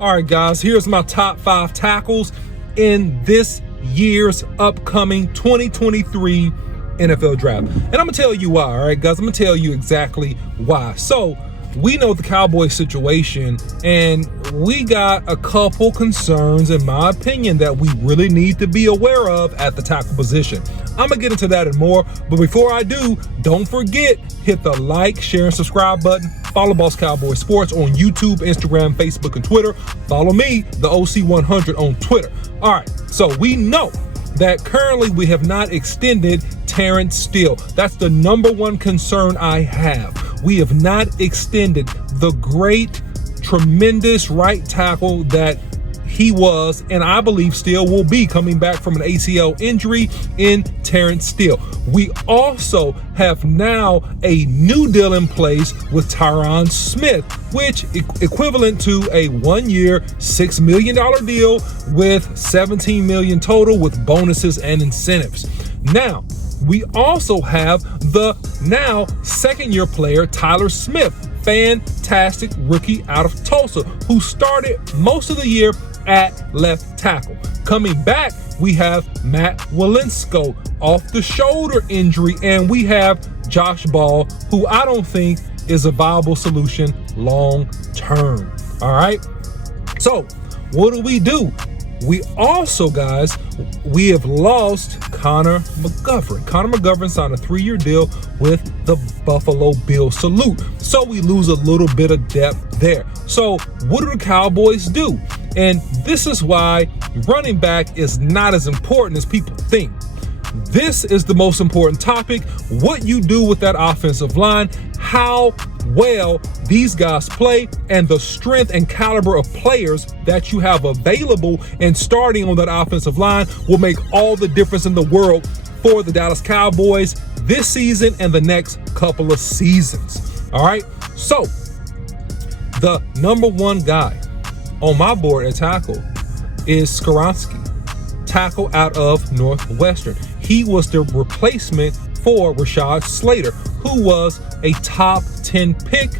All right, guys, here's my top 5 tackles in this year's upcoming 2023 NFL draft. And I'm gonna tell you why, all right, guys? I'm gonna tell you exactly why. So we know the Cowboys situation, and we got a couple concerns, in my opinion, that we really need to be aware of at the tackle position. I'm gonna get into that and more, but before I do, don't forget, hit the like, share, and subscribe button. Follow Boss Cowboy Sports on YouTube, Instagram, Facebook, and Twitter. Follow me, the OC100, on Twitter. All right, so we know that currently we have not extended Terrence Steele. That's the number one concern I have. We have not extended the great, tremendous right tackle that he was, and I believe still will be, coming back from an ACL injury in Terrence Steele. We also have now a new deal in place with Tyron Smith, which equivalent to a 1-year, $6 million deal with $17 million total with bonuses and incentives. Now, we also have the now second-year player, Tyler Smith, fantastic rookie out of Tulsa, who started most of the year at left tackle. Coming back, we have Matt Walinsko off the shoulder injury, and we have Josh Ball, who I don't think is a viable solution long term. All right. So what do? We also, guys, we have lost Connor McGovern. Connor McGovern signed a 3-year deal with the Buffalo Bills. Salute. So we lose a little bit of depth there. So what do the Cowboys do? And this is why running back is not as important as people think. This is the most important topic. What you do with that offensive line, how well these guys play, and the strength and caliber of players that you have available and starting on that offensive line will make all the difference in the world for the Dallas Cowboys this season and the next couple of seasons. All right. So the number one guy on my board at tackle is Skoronski, tackle out of Northwestern. He was the replacement for Rashad Slater, who was a top 10 pick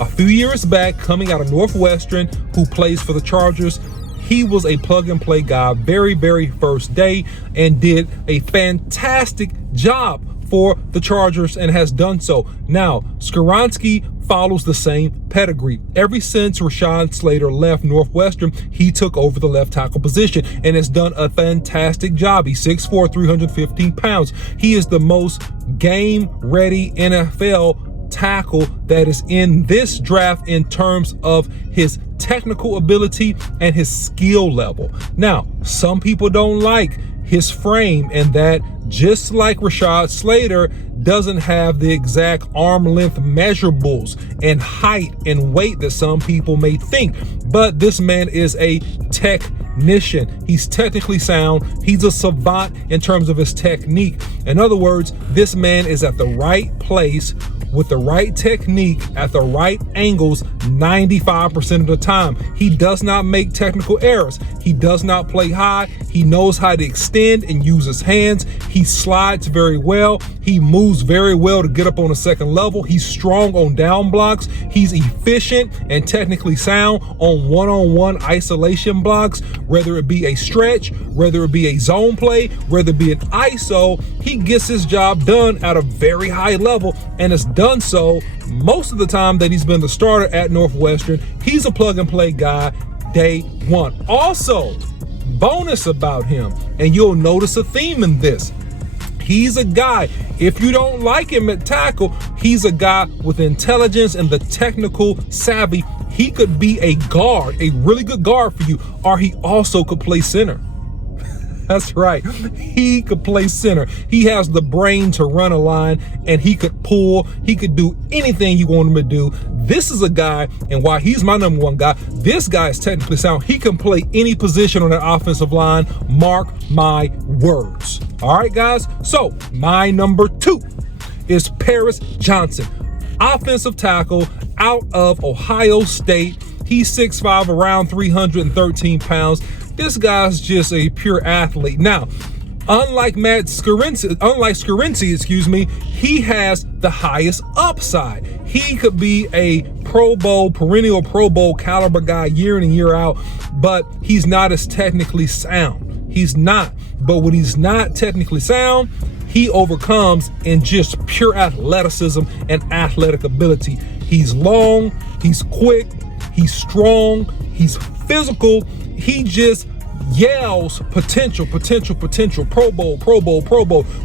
a few years back, coming out of Northwestern, who plays for the Chargers. He was a plug-and-play guy, very first day, and did a fantastic job for the Chargers and has done so. Now, Skoronski follows the same pedigree. Ever since Rashad Slater left Northwestern, he took over the left tackle position and has done a fantastic job. He's 6'4", 315 pounds. He is the most game-ready NFL tackle that is in this draft in terms of his technical ability and his skill level. Now, some people don't like his frame, and that, just like Rashad Slater, doesn't have the exact arm length measurables and height and weight that some people may think. But this man is a technician. He's technically sound. He's a savant in terms of his technique. In other words, this man is at the right place with the right technique at the right angles 95% of the time. He does not make technical errors. He does not play high. He knows how to extend and use his hands. He slides very well. He moves very well to get up on a second level. He's strong on down blocks. He's efficient and technically sound on one-on-one isolation blocks, whether it be a stretch, whether it be a zone play, whether it be an ISO. He gets his job done at a very high level and has done so most of the time that he's been the starter at Northwestern. He's a plug-and-play guy day one. Also, bonus about him, and you'll notice a theme in this. He's a guy, if you don't like him at tackle, he's a guy with intelligence and the technical savvy. He could be a guard, a really good guard for you, or he also could play center. That's right. He could play center. He has the brain to run a line, and he could pull. He could do anything you want him to do. This is a guy, and why he's my number one guy, this guy is technically sound. He can play any position on that offensive line. Mark my words. All right, guys. So my number 2 is Paris Johnson, offensive tackle out of Ohio State. He's 6'5", around 313 pounds. This guy's just a pure athlete. Now, Unlike Scarinci, he has the highest upside. He could be a Pro Bowl, perennial Pro Bowl caliber guy year in and year out, but he's not as technically sound. He's not. But when he's not technically sound, he overcomes in just pure athleticism and athletic ability. He's long, he's quick, he's strong, he's physical. He just yells potential, Pro Bowl.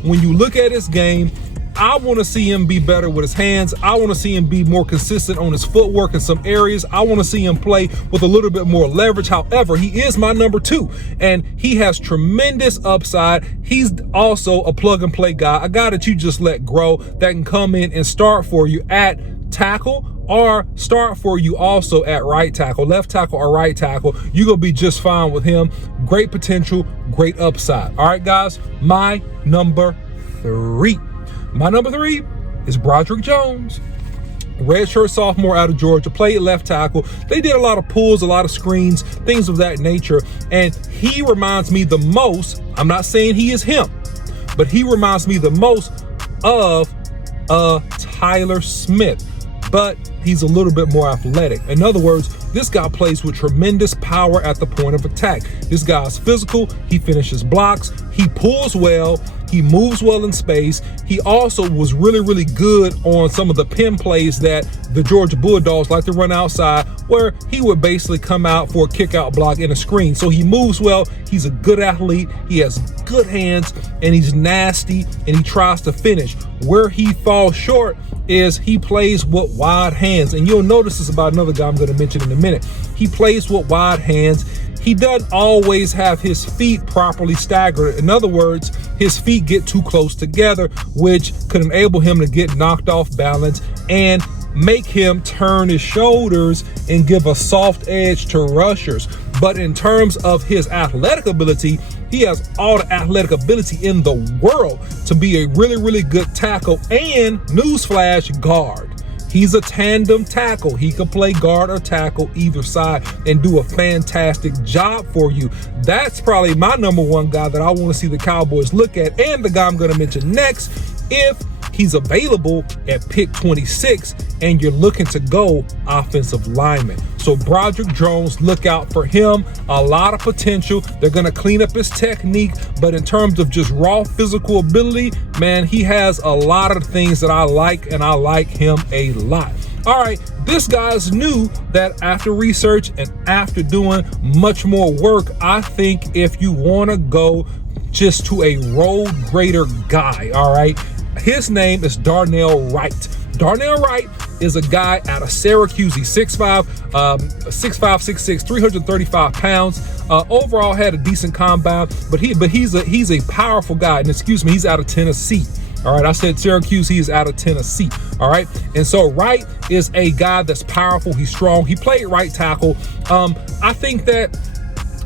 When you look at his game, I want to see him be better with his hands. I want to see him be more consistent on his footwork in some areas. I want to see him play with a little bit more leverage. However, he is my number 2, and he has tremendous upside. He's also a plug and play guy, a guy that you just let grow, that can come in and start for you at tackle or start for you also at right tackle, left tackle or right tackle. You're going to be just fine with him. Great potential, great upside. All right, guys, my number 3. My number 3 is Broderick Jones. Redshirt sophomore out of Georgia, played left tackle. They did a lot of pulls, a lot of screens, things of that nature. And he reminds me the most, I'm not saying he is him, but he reminds me the most of Tyler Smith, but he's a little bit more athletic. In other words, this guy plays with tremendous power at the point of attack. This guy's physical, he finishes blocks, he pulls well, he moves well in space. He also was really good on some of the pin plays that the Georgia Bulldogs like to run outside, where he would basically come out for a kick out block in a screen. So he moves well, he's a good athlete, he has good hands, and he's nasty, and he tries to finish. Where he falls short is he plays with wide hands. And you'll notice this about another guy I'm going to mention in a minute. He plays with wide hands. He doesn't always have his feet properly staggered. In other words, his feet get too close together, which could enable him to get knocked off balance and make him turn his shoulders and give a soft edge to rushers. But in terms of his athletic ability, he has all the athletic ability in the world to be a really good tackle and, newsflash, guard. He's a tandem tackle. He can play guard or tackle either side and do a fantastic job for you. That's probably my number 1 guy that I want to see the Cowboys look at, and the guy I'm going to mention next, if he's available at pick 26 and you're looking to go offensive lineman. So Broderick Jones, look out for him. A lot of potential. They're going to clean up his technique, but in terms of just raw physical ability, man, he has a lot of things that I like, and I like him a lot. All right, this guy's new that after research and after doing much more work, I think if you want to go just to a road grader guy, all right, his name is Darnell Wright. Darnell Wright is a guy out of Syracuse. He's 6'5", 6'6", 335 pounds. Overall had a decent combine, but he's a powerful guy. And excuse me, he's out of Tennessee. All right, I said Syracuse, he is out of Tennessee. All right, and so Wright is a guy that's powerful. He's strong. He played right tackle. I think that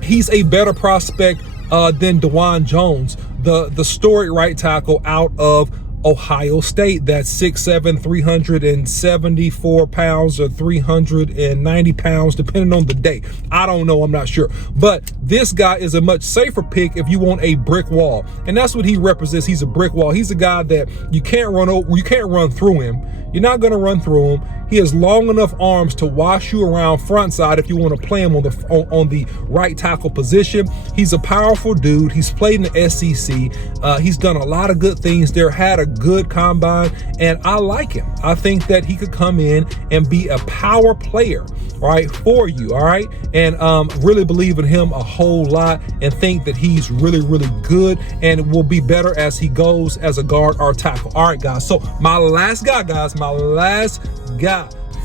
he's a better prospect than DeJuan Jones, the storied right tackle out of Ohio State. That's 6'7", 374 pounds or 390 pounds, depending on the day. I don't know, I'm not sure. But this guy is a much safer pick if you want a brick wall. And that's what he represents. He's a brick wall. He's a guy that you can't run over, you can't run through him. You're not going to run through him. He has long enough arms to wash you around front side if you want to play him on the right tackle position. He's a powerful dude. He's played in the SEC. He's done a lot of good things there, had a good combine, and I like him. I think that he could come in and be a power player, all right, for you, all right, and really believe in him a whole lot and think that he's really good and will be better as he goes as a guard or tackle. All right, guys, so my last guy,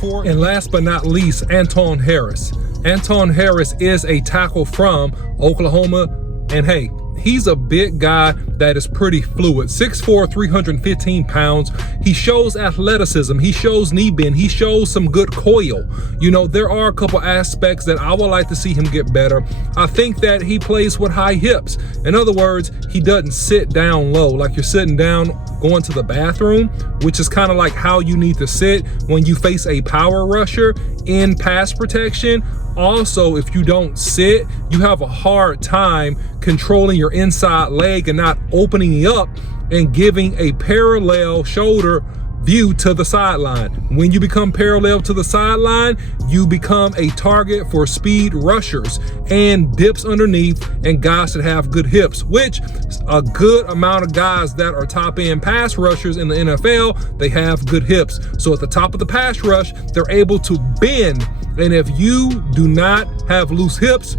and last but not least, Anton Harris. Anton Harris is a tackle from Oklahoma, and hey, he's a big guy that is pretty fluid. 6'4", 315 pounds. He shows athleticism. He shows knee bend. He shows some good coil. You know, there are a couple aspects that I would like to see him get better. I think that he plays with high hips. In other words, he doesn't sit down low like you're sitting down going to the bathroom, which is kind of like how you need to sit when you face a power rusher in pass protection. Also, if you don't sit, you have a hard time controlling your inside leg and not opening up and giving a parallel shoulder view to the sideline. When you become parallel to the sideline, you become a target for speed rushers and dips underneath and guys that have good hips, which a good amount of guys that are top end pass rushers in the NFL, they have good hips. So at the top of the pass rush, they're able to bend. And if you do not have loose hips,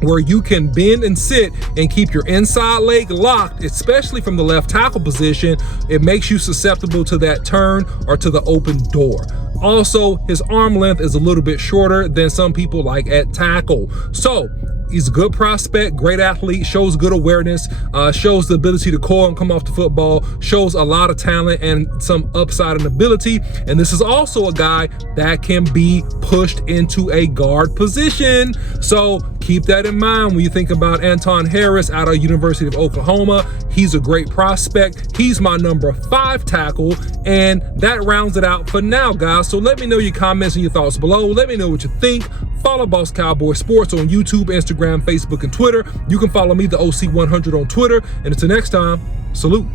where you can bend and sit and keep your inside leg locked, especially from the left tackle position, it makes you susceptible to that turn or to the open door. Also, his arm length is a little bit shorter than some people like at tackle. So he's a good prospect, great athlete, shows good awareness, shows the ability to call and come off the football, shows a lot of talent and some upside and ability. And this is also a guy that can be pushed into a guard position. So keep that in mind when you think about Anton Harris out of University of Oklahoma. He's a great prospect. He's my number 5 tackle, and that rounds it out for now, guys. So let me know your comments and your thoughts below. Let me know what you think. Follow Boss Cowboy Sports on YouTube, Instagram, Facebook, and Twitter. You can follow me, the OC100, on Twitter. And until next time, salute.